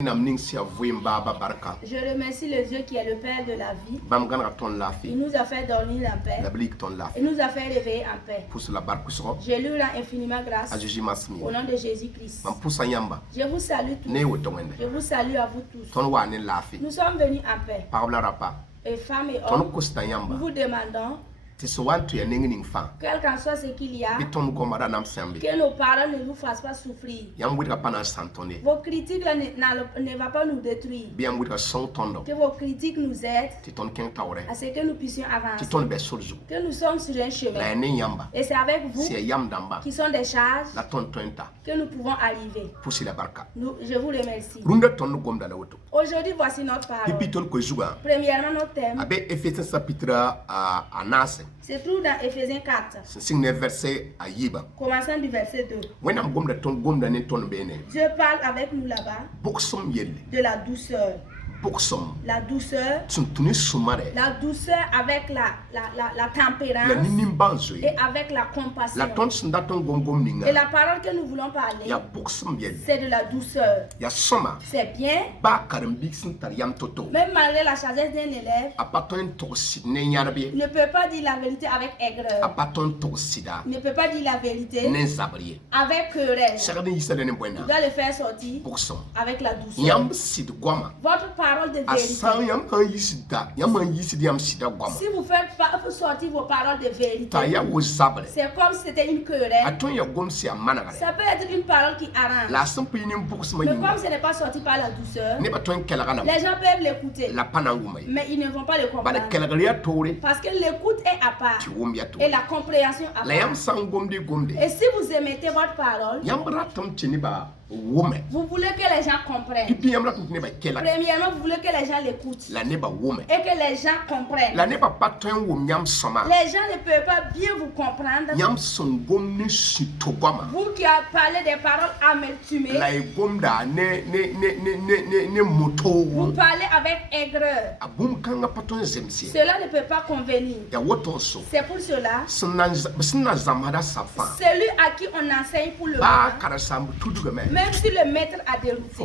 Je remercie le Dieu qui est le Père de la vie. Il nous a fait dormir en paix. Il nous a fait réveiller en paix. Je lui rends infiniment grâce au nom de Jésus-Christ. Je vous salue tous. Je vous salue à vous tous. Nous sommes venus en paix. Et femmes et hommes, nous vous demandons, quel qu'en soit ce qu'il y a, que nos paroles ne vous fassent pas souffrir. Vos critiques ne vont pas nous détruire. Que vos critiques nous aident à ce que nous puissions avancer. Que nous sommes sur un chemin. Et c'est avec vous qui sont des charges que nous pouvons arriver. Je vous remercie. Aujourd'hui, voici notre parole. Premièrement, notre thème se trouve dans Ephésiens 4. Commençons du verset 2. Dieu parle avec nous là-bas de la douceur. La douceur. La douceur avec la tempérance et avec la compassion. Et la parole que nous voulons parler, c'est de la douceur. C'est bien. Même malgré la sagesse d'un élève, il ne peut pas dire la vérité avec aigreur. Il ne peut pas dire la vérité avec querelle. Il doit le faire sortir avec la douceur. Votre parole de vérité. Si vous faites sortir vos paroles de vérité, c'est comme si c'était une querelle. Ça peut être une parole qui arrange. Mais comme ce n'est pas sorti par la douceur, les gens peuvent l'écouter, mais ils ne vont pas le comprendre. Parce que l'écoute est à part et la compréhension à part. Et si vous émettez votre parole, vous voulez que les gens comprennent. Premièrement, vous voulez que les gens l'écoutent et que les gens comprennent. Les gens ne peuvent pas bien vous comprendre. Vous qui avez parlé des paroles amertumées, vous parlez avec aigreur. Cela ne peut pas convenir. C'est pour cela, celui à qui on enseigne pour le moment, même si le maître a dérouté, tu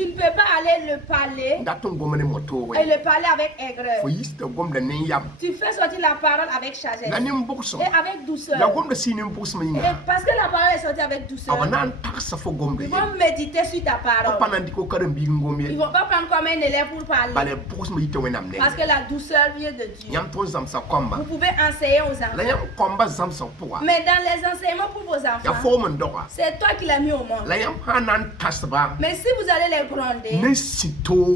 ne peux pas aller le parler et le parler avec aigreur. Tu fais sortir la parole avec sagesse et avec douceur. Et parce que la parole est sortie avec douceur, ils vont méditer sur ta parole. Ils ne vont pas prendre comme un élève pour parler. Parce que la douceur vient de Dieu. Vous pouvez enseigner aux enfants. Mais dans les enseignements pour vos enfants, c'est toi qui l'as mis au monde. Mais si vous allez les gronder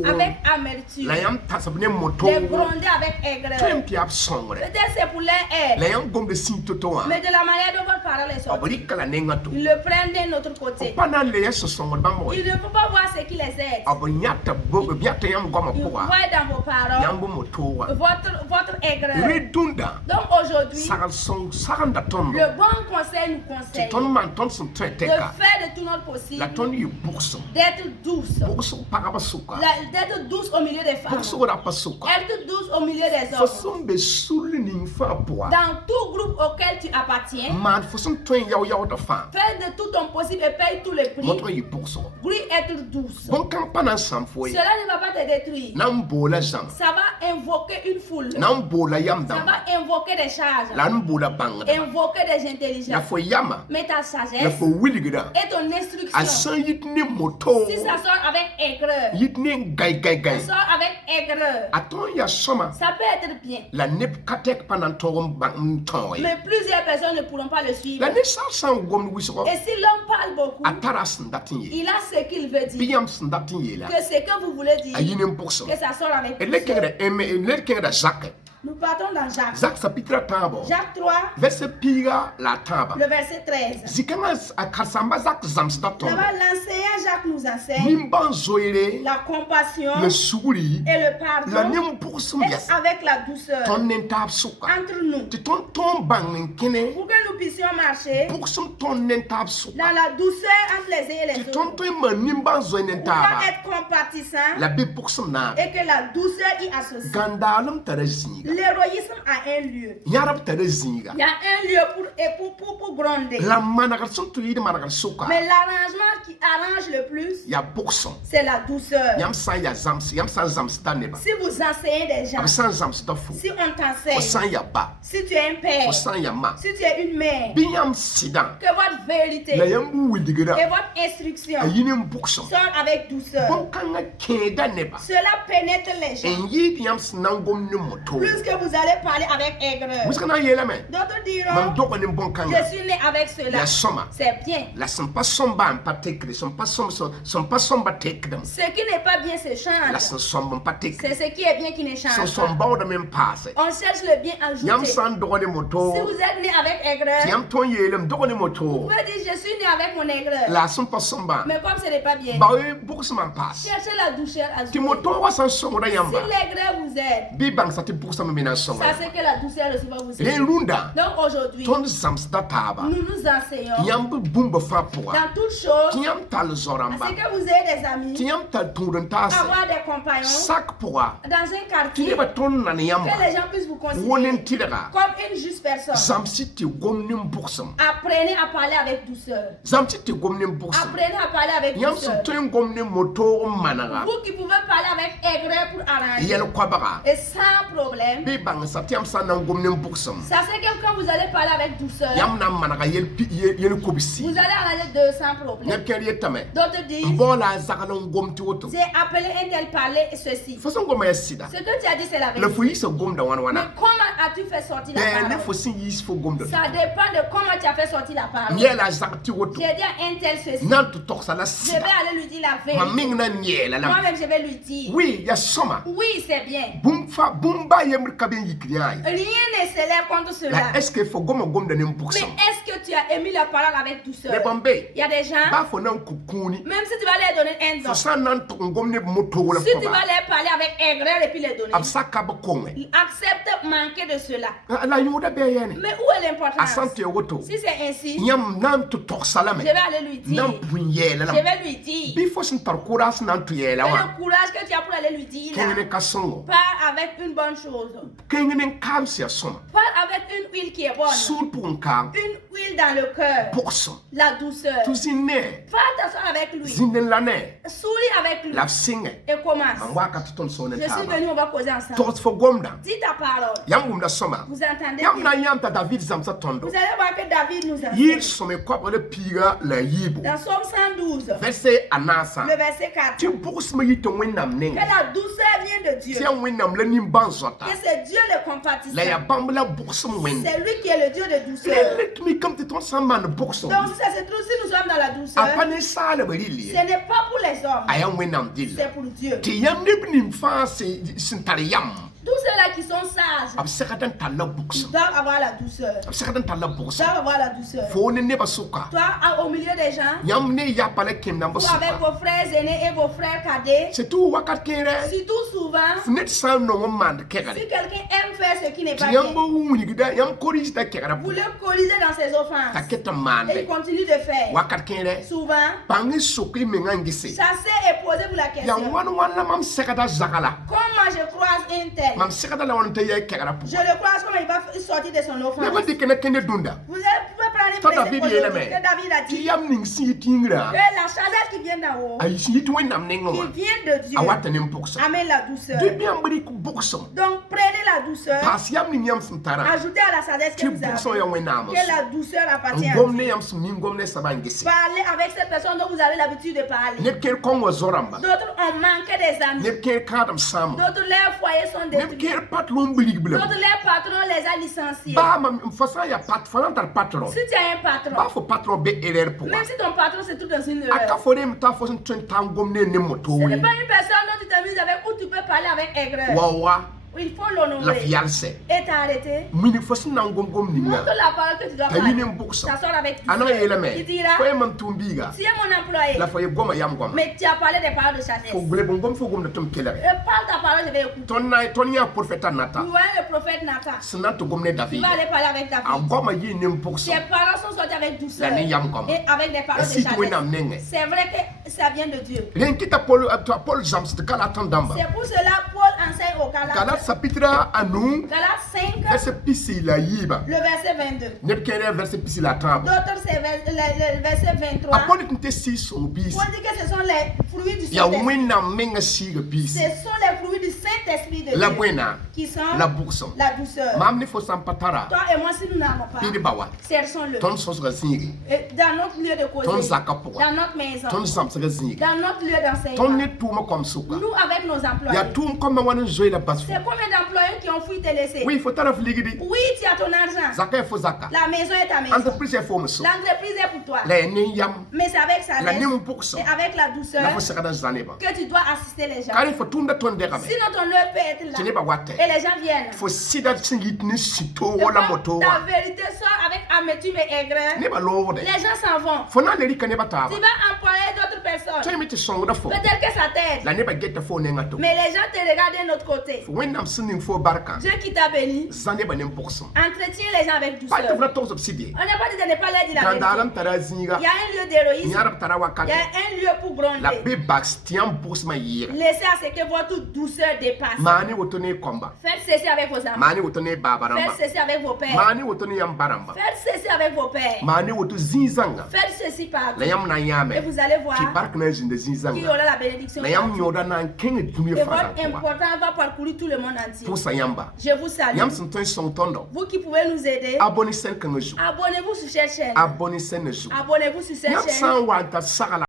avec amertume, les gronder avec aigreur, peut-être c'est pour leur aide. Mais de la manière dont votre parole est sortie, ils le prennent d'un autre côté. Ils ne faut pas voir ce qui les aide. Ils voient dans vos paroles votre aigreur. Donc aujourd'hui, le bon conseil nous conseille de faire de tout notre possible d'être douce. D'être douce au milieu des femmes. Être douce au milieu des hommes. Dans tout groupe auquel tu appartiens, fais de tout ton possible et paye tous les prix. Oui, être douce. Cela ne va pas te détruire. Ça va invoquer une foule. Ça va invoquer des charges. Invoquer des intelligences. Mais ta sagesse et ton instruction, si ça sort avec aigreur, ça sort avec aigreur, ça peut être bien. Mais plusieurs personnes ne pourront pas le suivre. Et si l'homme parle beaucoup, il a ce qu'il veut dire. Que ce que vous voulez dire, que ça sort avec douceur. Nous partons dans Jacques. Jacques 3, le verset 13. Là-bas, l'enseignant Jacques nous enseigne la compassion et le pardon et avec la douceur entre nous, pour que nous puissions marcher dans la douceur entre les uns et les autres, pour être compatissants et que la douceur y associe. L'héroïsme a un lieu. Il y a un lieu pour gronder. Mais l'arrangement qui arrange le plus, c'est la douceur. Si vous enseignez des gens, si on t'enseigne, si tu es un père, si tu es une mère, que votre vérité et votre instruction sont avec douceur, cela pénètre les gens. Plus que vous allez parler avec aigreur, d'autres diront, je suis né avec cela. C'est bien. Ce qui n'est pas bien se change. C'est ce qui est bien qui ne change pas. On cherche le bien ajouté. Si vous êtes né avec aigreur, vous pouvez dire je suis né avec mon aigreur. Mais comme ce n'est pas bien, cherchez la douceur ajoutée. Si l'aigreur vous aide, sachez que la douceur aussi va vous aider. Donc aujourd'hui, nous nous enseignons dans toutes choses à ce que vous ayez des amis, avoir des compagnons dans un quartier, que les gens puissent vous considérer comme une juste personne. Apprenez à parler avec douceur. Apprenez à parler avec douceur. Vous qui pouvez parler avec aigreur pour arranger et sans problème, sachez que quand vous allez parler avec douceur, vous allez arranger 200 problèmes. D'autres disent, j'ai appelé un tel parler ceci. Ce que tu as dit c'est la vérité. Mais comment as-tu fait sortir la parole? Ça dépend de comment tu as fait sortir la parole. J'ai dit à un tel ceci, je vais aller lui dire la vérité. Moi-même je vais lui dire, oui c'est bien. Rien ne s'élève contre cela. Mais est-ce que tu as émis la parole avec douceur? Il y a des gens, même si tu vas leur donner un don, si tu vas leur parler avec aigreur et puis les donner, accepte manquer de cela. Mais où est l'importance? Si c'est ainsi, je vais aller lui dire, je vais lui dire, et le courage que tu as pour aller lui dire là, parle avec une bonne chose, parle avec une huile qui est bonne, une huile dans le cœur, la douceur. Fais attention avec lui, souris avec lui et commence. Je suis venu, on va causer ensemble. Dis ta parole. Vous entendez bien? Vous allez voir que David nous enseigne dans Somme 112, le verset 4, que la douceur vient de Dieu, que c'est Dieu le compatissant, c'est lui qui est le Dieu de douceur. Donc si ça se trouve, si nous sommes dans la douceur, ce n'est pas pour les hommes, c'est pour Dieu. Tous ceux-là qui sont sages, ils doivent avoir la douceur. Ils doivent avoir la douceur. Toi, au milieu des gens, ou avec vos frères aînés et vos frères cadets, surtout souvent, si quelqu'un aime faire ce qui n'est pas bien, vous le corrigez dans ses offenses et il continue de faire. Souvent, chassez et posez-vous la question, comment je croise un tel? Je le crois comme il va sortir de son offense. Vous pouvez prendre une précepte que David a dit, que la sagesse qui vient d'en haut, qui vient de Dieu, amène la douceur. Donc prenez la douceur, ajoutez à la sagesse que vous avez, que la douceur appartient à Dieu. Parlez avec ces personnes dont vous avez l'habitude de parler. D'autres ont manqué des amis, d'autres leurs foyers sont détruits, d'autres leurs patrons les a licenciés. Si tu as un patron, même si ton patron se trouve dans une erreur, ce n'est pas une personne dont tu t'amuses avec ou tu peux parler avec aigreur. Il faut l'honorer et t'arrêter. Montre la parole que tu dois parler. T'asseoir avec lui. Il dira, si est mon employé, mais tu as parlé des paroles de sagesse, parle ta parole, je vais écouter. Vous voyez le prophète Nathan, il va aller parler avec David. Ses paroles sont sorties avec douceur et avec des paroles de sagesse. C'est vrai que ça vient de Dieu. C'est pour cela Paul enseigne aux Galates. Galates chapitre anu. Galates 5. Verset pisi la yiba. Le verset 22. Ne kere verset pisi la table. D'autres c'est le verset 23. Apone tinte si son pisi. On dit que ce sont les fruits du Ya Saint-Esprit. wena menga si le pisi. Ce sont les fruits du Saint-Esprit de La Dieu. buena. Qui sont La bourson. la douceur. Mamni fo sampatara. Toi et moi, si nous n'avons pas, Pidi bawa. cherchons-le. Ton sos ga zingi. Et dans notre lieu de Ton causerie, zakapo. dans notre maison, Ton samsa ga zingi. dans notre lieu Ton d'enseignement, ne tuma comme suka. nous avec nos Ya employés. tum comme wana zoe la basu. C'est combien d'employés qui ont fui te laisser? Oui, faut tara fligidi. Oui, tu as ton argent. Zaka fo zaka. La maison est ta maison. Entreprise fo muso. L'entreprise est pour toi. La ne yam. Mais c'est avec sa La laisse ne mpokso. et avec la douceur La fo sakada zaneba. que tu dois assister les gens. Kari fo tunda ton de kame. Sinon, ton œuvre peut être Tene ba là. wate. Et les gens viennent. Fo sida singit ni sito Et wala quand moto. ta vérité sort avec amertume et aigreur, Ne ba lorde. les gens s'en vont. Fo na leri kane ba taba. Tu vas employer d'autres personnes. Tene mi ti songo da fo. Peut-être que ça t'aide. La ne ba getta fo ne ngato. Mais les gens te regardent de notre côté. Fo wenam sinin fo barka. Dieu qui t'a béni, Zane ba ne mpokso. entretiens les gens avec Ba douceur. to fna to subsidie. On n'a pas dit de ne pas leur dire la Quand vérité. alam tara zinga. Il y a un lieu d'héroïsme. Nyarab tara Il y wakate. a un lieu pour La gronder. be bastian bourse ma yire. Laissez à ce que votre douceur dépasse. Mani wotone komba. Faites ceci avec vos enfants. Mani wotone babaramba. Faites ceci avec vos pères. Mani wotone yambaramba. Faites ceci avec vos pères. Mani woto zinzanga. Faites ceci par La yam na et yame. vous allez voir Ki bark na zinde qu'il y zinzanga. aura la bénédiction. La yam nyoda na kenge tumye Et fasa votre kwa. important va parcourir tout le monde entier. Pour sa yamba. Je vous salue. Yam sinton son tondo. Vous qui pouvez nous aider, Abonne sen kangeju. abonnez-vous sur cette chaîne. Abonne sen neju. Abonnez-vous sur cette Yam chaîne. san wanta sagala.